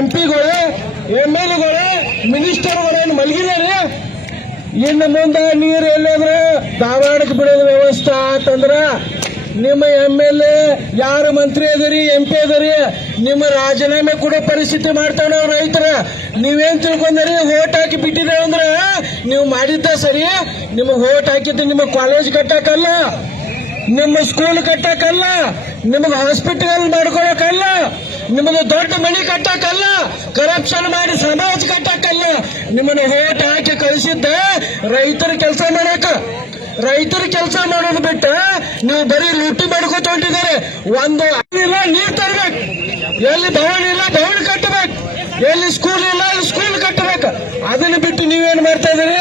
MP ಗಳು MLA ಮಿನಿಸ್ಟರ್ಗಳೇನು ಮಲಗಿದಾರೆ. ಇನ್ನು ಮುಂದೆ ನೀರು ಎಲ್ಲಾದ್ರೆ ಧಾರವಾಡಕ್ಕೆ ಬಿಡೋದು ವ್ಯವಸ್ಥೆ ಆತಂದ್ರ ನಿಮ್ಮ MLA ಯಾರು ಮಂತ್ರಿ ಅದರಿ MP ಅದರಿ ನಿಮ್ಮ ರಾಜೀನಾಮೆ ಕೊಡೋ ಪರಿಸ್ಥಿತಿ ಮಾಡ್ತಾವ ನಾವು ರೈತರ. ನೀವೇನ್ ತಿಳ್ಕೊಂಡ್ರಿ ಓಟ್ ಹಾಕಿ ಬಿಟ್ಟಿದ್ದೇವೆ ಅಂದ್ರೆ ನೀವು ಮಾಡಿದ್ದ ಸರಿ. ನಿಮಗೆ ಓಟ್ ಹಾಕಿದ್ದು ನಿಮ್ಮ ಕಾಲೇಜ್ ಕಟ್ಟಕ್ಕಲ್ಲ, ನಿಮ್ಮ ಸ್ಕೂಲ್ ಕಟ್ಟಕ್ಕಲ್ಲ, ನಿಮಗೆ ಹಾಸ್ಪಿಟಲ್ ಮಾಡ್ಕೊಳಕಲ್ಲ, ನಿಮಗೆ ದೊಡ್ಡ ಮನೆ ಕಟ್ಟಕ್ಕಲ್ಲ, ಕರಪ್ಷನ್ ಮಾಡಿ ಸಮಾಜ ಕಟ್ಟಕ್ಕಲ್ಲ. ನಿಮ್ಮನ್ನು ಓಟ್ ಹಾಕಿ ಕಳಿಸಿದ್ದ ರೈತರ ಕೆಲಸ ಮಾಡಕ. ರೈತರ ಕೆಲಸ ಮಾಡೋದು ಬಿಟ್ಟ ನೀವು ಬರೀ ಲೂಟಿ ಮಾಡ್ಕೋತ ಹೊಂಟಿದ್ದಾರೆ. ಒಂದು ಇಲ್ಲ ನೀರು ತರಬೇಕು, ಎಲ್ಲಿ ಭವನ ಇಲ್ಲ ಭವನ ಕಟ್ಟಬೇಕು, ಎಲ್ಲಿ ಸ್ಕೂಲ್ ಇಲ್ಲ ಅಲ್ಲಿ ಸ್ಕೂಲ್ ಕಟ್ಟಬೇಕು. ಅದನ್ನು ಬಿಟ್ಟು ನೀವೇನು ಮಾಡ್ತಾ ಇದ್ದೀರಿ?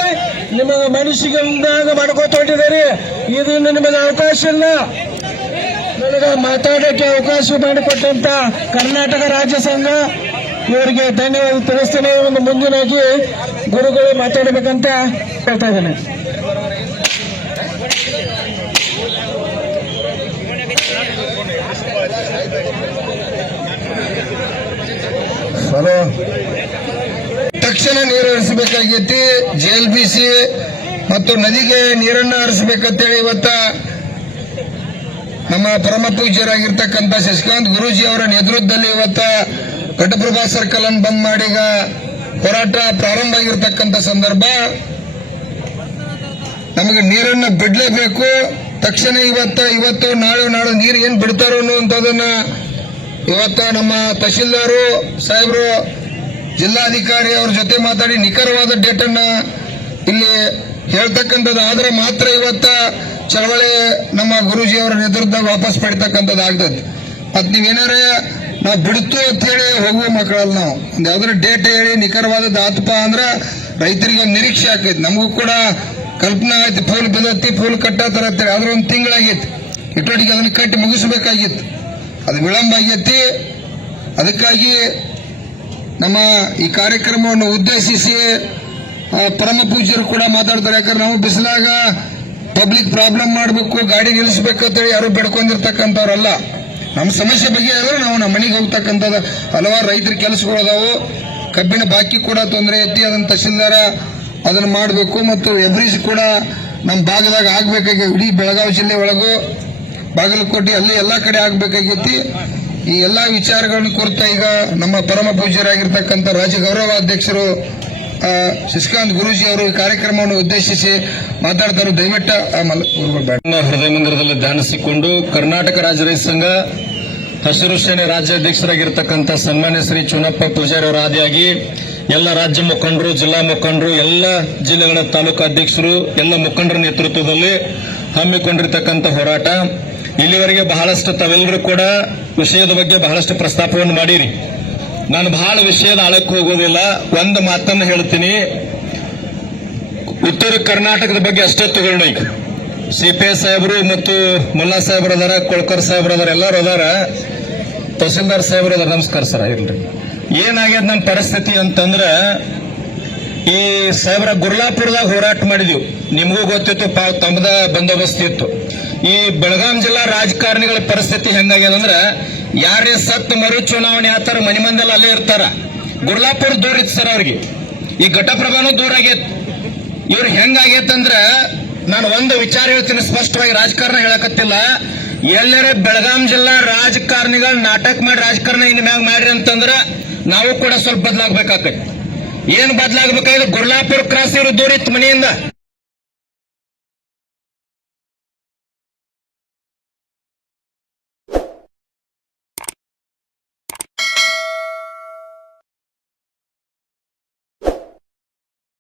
ನಿಮಗೆ ಮನುಷ್ಯಗಳಿಂದಾಗ ಮಾಡ್ಕೋತ ಹೊಂಟಿದ್ದೀರಿ. ಇದರಿಂದ ನಿಮಗೆ ಅವಕಾಶ ಇಲ್ಲ. ನನಗೆ ಮಾತಾಡೋಕ್ಕೆ ಅವಕಾಶ ಮಾಡಿಕೊಟ್ಟಂತ ಕರ್ನಾಟಕ ರಾಜ್ಯ ಸಂಘ ಇವರಿಗೆ ಧನ್ಯವಾದ ತಿಳಿಸ್ತೇನೆ. ಒಂದು ಮುಂದಿನಾಗಿ ಗುರುಗಳು ಮಾತಾಡಬೇಕಂತ ಹೇಳ್ತಾ ಇದ್ದೇನೆ. ತಕ್ಷಣ ನೀರು ಹರಿಸಬೇಕಾಗೈತಿ. JLPC ಮತ್ತು ನದಿಗೆ ನೀರನ್ನ ಹರಿಸಬೇಕಂತೇಳಿ ಇವತ್ತ ನಮ್ಮ ಪರಮ ಪೂಜ್ಯರಾಗಿರ್ತಕ್ಕಂಥ ಶಶಿಕಾಂತ್ ಗುರೂಜಿ ಅವರ ನೇತೃತ್ವದಲ್ಲಿ ಇವತ್ತ ಘಟಪ್ರಭಾ ಸರ್ಕಲ್ ಅನ್ನು ಬಂದ್ ಮಾಡಿ ಈಗ ಹೋರಾಟ ಪ್ರಾರಂಭ ಆಗಿರ್ತಕ್ಕಂಥ ಸಂದರ್ಭ. ನಮಗೆ ನೀರನ್ನ ಬಿಡ್ಲೇಬೇಕು ತಕ್ಷಣ. ಇವತ್ತು ನಾಳೆ ನೀರು ಏನ್ ಬಿಡ್ತಾರೋ ಅನ್ನುವಂಥದನ್ನ ಇವತ್ತ ನಮ್ಮ ತಹಶೀಲ್ದಾರು ಸಾಹೇಬರು ಜಿಲ್ಲಾಧಿಕಾರಿ ಅವ್ರ ಜೊತೆ ಮಾತಾಡಿ ನಿಖರವಾದ ಡೇಟ್ ಅನ್ನ ಇಲ್ಲಿ ಹೇಳ್ತಕ್ಕಂಥದ್ದು ಆದ್ರೆ ಮಾತ್ರ ಇವತ್ತ ಚಳವಳಿ ನಮ್ಮ ಗುರೂಜಿ ಅವರ ನೇತೃತ್ವ ವಾಪಸ್ ಪಡಿತಕ್ಕಂಥದ್ದು ಆಗ್ತದೆ. ಮತ್ ನೀವೇನಾರ ನಾವು ಬಿಡ್ತು ಅಂತ ಹೇಳಿ ಹೋಗುವ ಮಕ್ಕಳಲ್ಲ. ನಾವು ಒಂದ್ ಯಾವ್ದಾರ ಡೇಟ್ ಹೇಳಿ ನಿಖರವಾದದ್ದು ಆತಪ್ಪ ಅಂದ್ರ ರೈತರಿಗೆ ಒಂದು ನಿರೀಕ್ಷೆ ಆಕೈತಿ. ನಮಗೂ ಕೂಡ ಕಲ್ಪನಾ ಆಯ್ತು, ಫೂಲ್ ಬಿದ್ದತಿ ಫೂಲ್ ಕಟ್ಟತ್ತಾರ ಅಂತೇಳಿ. ಆದ್ರೆ ಒಂದು ತಿಂಗಳಾಗಿತ್ತು, ಇಟ್ಟೊಟ್ಟಿಗೆ ಅದನ್ನ ಕಟ್ಟಿ ಮುಗಿಸ್ಬೇಕಾಗಿತ್ತು. ಅದು ವಿಳಂಬ ಆಗೈತಿ. ಅದಕ್ಕಾಗಿ ನಮ್ಮ ಈ ಕಾರ್ಯಕ್ರಮವನ್ನು ಉದ್ದೇಶಿಸಿ ಪರಮ ಪೂಜ್ಯರು ಕೂಡ ಮಾತಾಡ್ತಾರೆ. ಯಾಕಂದ್ರೆ ನಾವು ಬಿಸಿಲಾಗ ಪಬ್ಲಿಕ್ ಪ್ರಾಬ್ಲಮ್ ಮಾಡಬೇಕು, ಗಾಡಿ ನಿಲ್ಲಿಸಬೇಕು ಅಂತೇಳಿ ಯಾರು ಬೆಡ್ಕೊಂಡಿರ್ತಕ್ಕಂಥವ್ರಲ್ಲ. ನಮ್ಮ ಸಮಸ್ಯೆ ಬಗ್ಗೆ ಆದ್ರೆ ನಾವು ನಮ್ಮ ಮನೆಗೆ ಹೋಗ್ತಕ್ಕಂಥದ್ದು ಹಲವಾರು ರೈತರ ಕೆಲಸಗಳು ಅದಾವು. ಕಬ್ಬಿನ ಬಾಕಿ ಕೂಡ ತೊಂದರೆ ಐತಿ, ಅದನ್ನ ತಹಶೀಲ್ದಾರ ಅದನ್ನ ಮಾಡಬೇಕು. ಮತ್ತು ಎಬ್ರಿಜ್ ಕೂಡ ನಮ್ಮ ಭಾಗದಾಗ ಆಗ್ಬೇಕಾಗಿ ಇಡೀ ಬೆಳಗಾವಿ ಜಿಲ್ಲೆ ಒಳಗೂ ಬಾಗಲಕೋಟೆ ಅಲ್ಲಿ ಎಲ್ಲಾ ಕಡೆ ಆಗ್ಬೇಕಾಗೈತಿ. ಈ ಎಲ್ಲಾ ವಿಚಾರಗಳನ್ನು ಕುರಿತ ಈಗ ನಮ್ಮ ಪರಮ ಪೂಜ್ಯರಾಗಿರ್ತಕ್ಕಂಥ ರಾಜ್ಯ ಗೌರವಾಧ್ಯಕ್ಷರು ಶಶಿಕಾಂತ್ ಗುರೂಜಿ ಅವರು ಈ ಕಾರ್ಯಕ್ರಮವನ್ನು ಉದ್ದೇಶಿಸಿ ಮಾತಾಡ್ತಾರೆ. ದಯವಿಟ್ಟು ಹೃದಯ ಮಂದಿರದಲ್ಲಿ ಧ್ಯಾನಿಸಿಕೊಂಡು ಕರ್ನಾಟಕ ರಾಜ್ಯ ರೈತ ಸಂಘ ಹಸಿರು ಸೇನೆ ರಾಜ್ಯಾಧ್ಯಕ್ಷರಾಗಿರ್ತಕ್ಕಂಥ ಸನ್ಮಾನ್ಯ ಶ್ರೀ ಚುನಪ್ಪ ಪೂಜಾರಿ ಅವರ ಆದಿಯಾಗಿ ಎಲ್ಲ ರಾಜ್ಯ ಮುಖಂಡರು, ಜಿಲ್ಲಾ ಮುಖಂಡರು, ಎಲ್ಲ ಜಿಲ್ಲೆಗಳ ತಾಲೂಕು ಅಧ್ಯಕ್ಷರು, ಎಲ್ಲ ಮುಖಂಡರ ನೇತೃತ್ವದಲ್ಲಿ ಹಮ್ಮಿಕೊಂಡಿರ್ತಕ್ಕಂಥ ಹೋರಾಟ. ಇಲ್ಲಿವರೆಗೆ ಬಹಳಷ್ಟು ತಾವೆಲ್ಲರೂ ಕೂಡ ವಿಷಯದ ಬಗ್ಗೆ ಬಹಳಷ್ಟು ಪ್ರಸ್ತಾಪವನ್ನು ಮಾಡಿರಿ. ನಾನು ಬಹಳ ವಿಷಯದ ಆಳಕ್ಕೆ ಹೋಗೋದಿಲ್ಲ. ಒಂದು ಮಾತನ್ನು ಹೇಳ್ತೀನಿ. ಉತ್ತರ ಕರ್ನಾಟಕದ ಬಗ್ಗೆ ಅಷ್ಟೇ ತಗೊಂಡು ಈಗ CPI ಸಾಹೇಬರು ಮತ್ತು ಮುಲ್ಲಾ ಸಾಹೇಬ್ರು ಅದಾರ, ಕೊಳ್ಕರ್ ಸಾಹೇಬ್ರು ಅದಾರ, ಎಲ್ಲರೂ ಅದಾರ, ತಹಸೀಲ್ದಾರ್ ಸಾಹೇಬ್ರು ಅದಾರ. ನಮಸ್ಕಾರ ಸರ್. ಇಲ್ರಿ, ಏನಾಗ್ಯದ ನನ್ನ ಪರಿಸ್ಥಿತಿ ಅಂತಂದ್ರ, ಈ ಸಾಹೇಬ್ರ ಗುರ್ಲಾಪುರದಾಗ ಹೋರಾಟ ಮಾಡಿದೀವಿ. ನಿಮಗೂ ಗೊತ್ತಿತ್ತು, ತಮ್ಮದ ಬಂದೋಬಸ್ತ್ ಇತ್ತು. ಈ ಬೆಳಗಾಂ ಜಿಲ್ಲಾ ರಾಜಕಾರಣಿಗಳ ಪರಿಸ್ಥಿತಿ ಹೆಂಗಾಗ್ಯದಂದ್ರ, ಯಾರೇ ಸತ್ ಮರು ಚುನಾವಣೆ ಆತರ ಮನೆ ಮಂದೆಲ್ಲ ಅಲ್ಲೇ ಇರ್ತಾರ. ಗುರ್ಲಾಪುರ ದೂರ ಇತ್ತು ಸರ್ ಅವ್ರಿಗೆ, ಈ ಘಟಪ್ರಭಾನು ದೂರ ಆಗೈತ್. ಇವ್ರು ಹೆಂಗಾಗೈತಂದ್ರ, ನಾನು ಒಂದು ವಿಚಾರ ಹೇಳ್ತೀನಿ ಸ್ಪಷ್ಟವಾಗಿ, ರಾಜಕಾರಣ ಹೇಳಕತ್ತಿಲ್ಲ. ಎಲ್ಲರೇ ಬೆಳಗಾಂ ಜಿಲ್ಲಾ ರಾಜಕಾರಣಿಗಳು ನಾಟಕ ಮಾಡಿ ರಾಜಕಾರಣ ಇನ್ ಮ್ಯಾಗ ಮಾಡ್ರಿ ಅಂತಂದ್ರ ನಾವು ಕೂಡ ಸ್ವಲ್ಪ ಬದಲಾಗಬೇಕಾಗತ್ತೆ. ಏನ್ ಬದಲಾಗಬೇಕಾದ್ರೆ ಗುರ್ಲಾಪುರ ಕ್ರಾಸ್ ಇವ್ರು ದೂರ ಇತ್ತು ಮನೆಯಿಂದ.